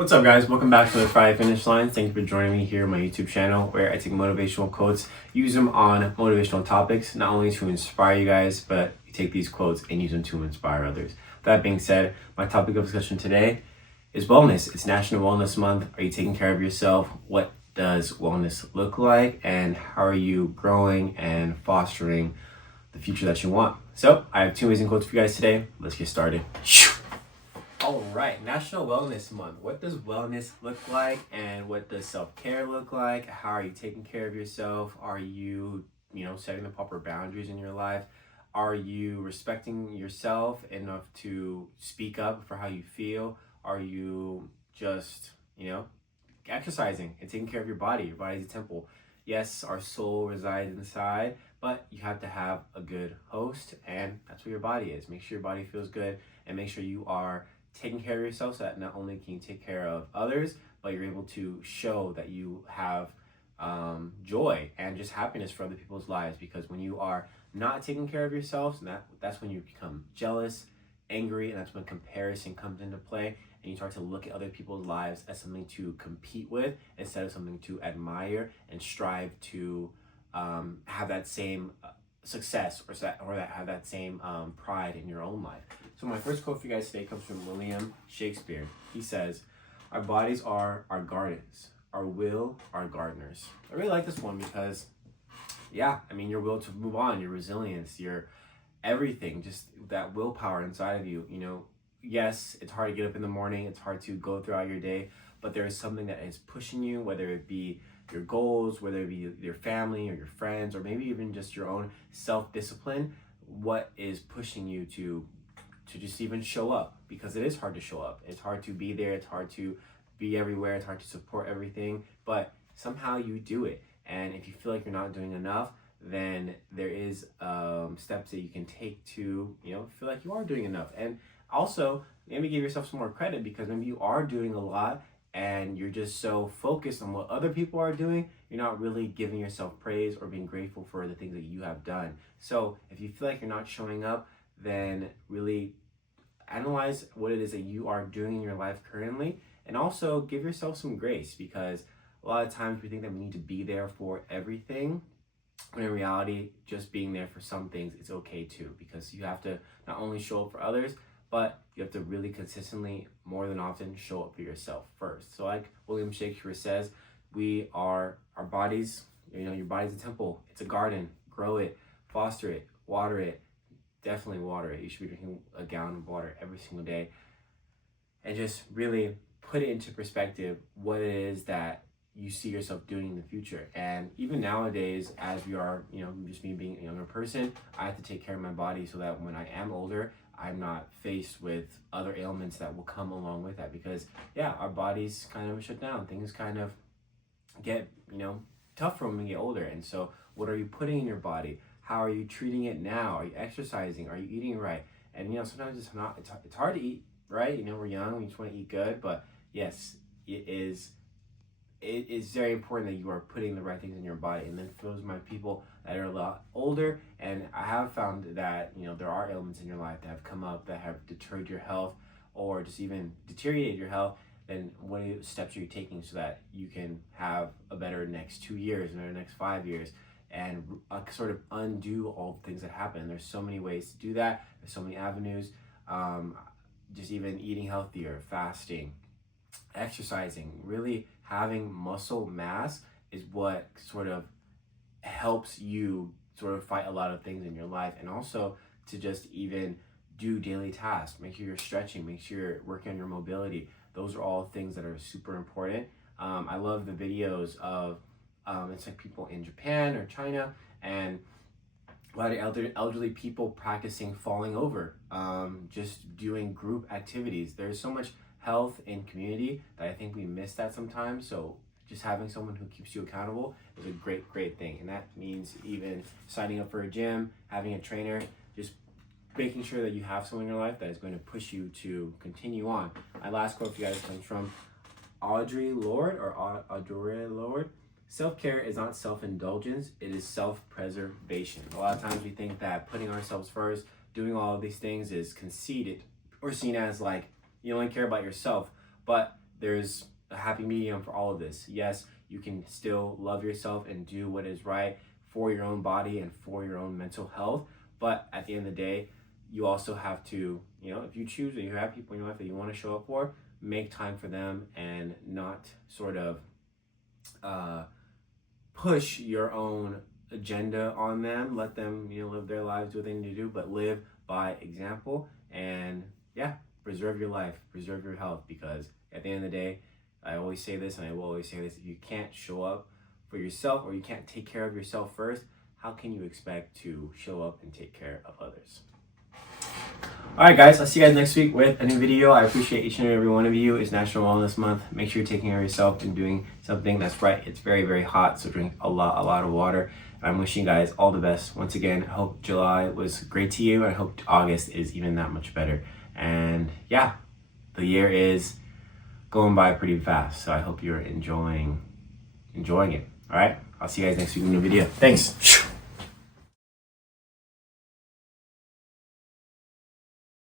What's up, guys? Welcome back to the Friday Finish Line. Thank you for joining me here on my YouTube channel where I take motivational quotes, use them on motivational topics, not only to inspire you guys, but you take these quotes and use them to inspire others. That being said, my topic of discussion today is wellness. It's National Wellness Month. Are you taking care of yourself? What does wellness look like? And how are you growing and fostering the future that you want? So I have two amazing quotes for you guys today. Let's get started. All right, National Wellness Month. What does wellness look like and what does self-care look like? How are you taking care of yourself? Are you, setting the proper boundaries in your life? Are you respecting yourself enough to speak up for how you feel? Are you just, exercising and taking care of your body? Your body's a temple. Yes, our soul resides inside, but you have to have a good host, and that's what your body is. Make sure your body feels good and make sure you are taking care of yourself so that not only can you take care of others, but you're able to show that you have joy and just happiness for other people's lives. Because when you are not taking care of yourselves, that's when you become jealous, angry, and that's when comparison comes into play, and you start to look at other people's lives as something to compete with instead of something to admire and strive to have that same success or have that same pride in your own life. So my first quote for you guys today comes from William Shakespeare. He says, "Our bodies are our gardens, our will our gardeners." I really like this one because, your will to move on, your resilience, your everything, just that willpower inside of you. Yes, it's hard to get up in the morning, it's hard to go throughout your day, but there is something that is pushing you, whether it be your goals, whether it be your family or your friends, or maybe even just your own self-discipline. What is pushing you to just even show up? Because it is hard to show up. It's hard to be there. It's hard to be everywhere. It's hard to support everything, but somehow you do it. And if you feel like you're not doing enough, then there is steps that you can take to, feel like you are doing enough. And also, maybe give yourself some more credit, because maybe you are doing a lot and you're just so focused on what other people are doing, you're not really giving yourself praise or being grateful for the things that you have done. So if you feel like you're not showing up, then really analyze what it is that you are doing in your life currently, and also give yourself some grace, because a lot of times we think that we need to be there for everything, when in reality, just being there for some things is okay too, because you have to not only show up for others, but you have to really consistently, more than often, show up for yourself first. So like William Shakespeare says, our bodies, your body's a temple, it's a garden. Grow it, foster it, water it. Definitely water it. You should be drinking a gallon of water every single day, and just really put it into perspective what it is that you see yourself doing in the future. And even nowadays, as we are, just me being a younger person, I have to take care of my body so that when I am older, I'm not faced with other ailments that will come along with that. Because our bodies kind of shut down. Things kind of get, tougher when we get older. And so what are you putting in your body? How are you treating it now? Are you exercising? Are you eating right? And sometimes it's hard to eat right. We're young, we just want to eat good, but yes, it is very important that you are putting the right things in your body. And then for those of my people that are a lot older, and I have found that there are ailments in your life that have come up that have deterred your health or just even deteriorated your health, then what steps are you taking so that you can have a better next 2 years and the next 5 years, and sort of undo all the things that happen? There's so many ways to do that. There's so many avenues. Just even eating healthier, fasting, exercising, really having muscle mass is what sort of helps you sort of fight a lot of things in your life. And also to just even do daily tasks. Make sure you're stretching, make sure you're working on your mobility. Those are all things that are super important. I love the videos of it's like people in Japan or China, and a lot of elderly people practicing falling over, just doing group activities. There's so much health in community that I think we miss that sometimes. So just having someone who keeps you accountable is a great thing. And that means even signing up for a gym, having a trainer, just making sure that you have someone in your life that is going to push you to continue on. My last quote for you guys comes from Audre Lorde. Self-care is not self-indulgence, it is self-preservation. A lot of times we think that putting ourselves first, doing all of these things is conceited or seen as like you only care about yourself. But there's a happy medium for all of this. Yes, you can still love yourself and do what is right for your own body and for your own mental health. But at the end of the day, you also have to, if you choose or you have people in your life that you want to show up for, make time for them and not sort of push your own agenda on them. Let them, live their lives, do what they need to do, but live by example. And yeah, preserve your life, preserve your health, because at the end of the day, I always say this and I will always say this, if you can't show up for yourself or you can't take care of yourself first, how can you expect to show up and take care of others? All right, guys, I'll see you guys next week with a new video. I appreciate each and every one of you. It's National Wellness Month. Make sure you're taking care of yourself and doing something that's right. It's very, very hot, so drink a lot of water. I'm wishing you guys all the best. Once again, I hope July was great to you. I hope August is even that much better. And yeah, the year is going by pretty fast, so I hope you're enjoying it. All right, I'll see you guys next week in a new video. Thanks.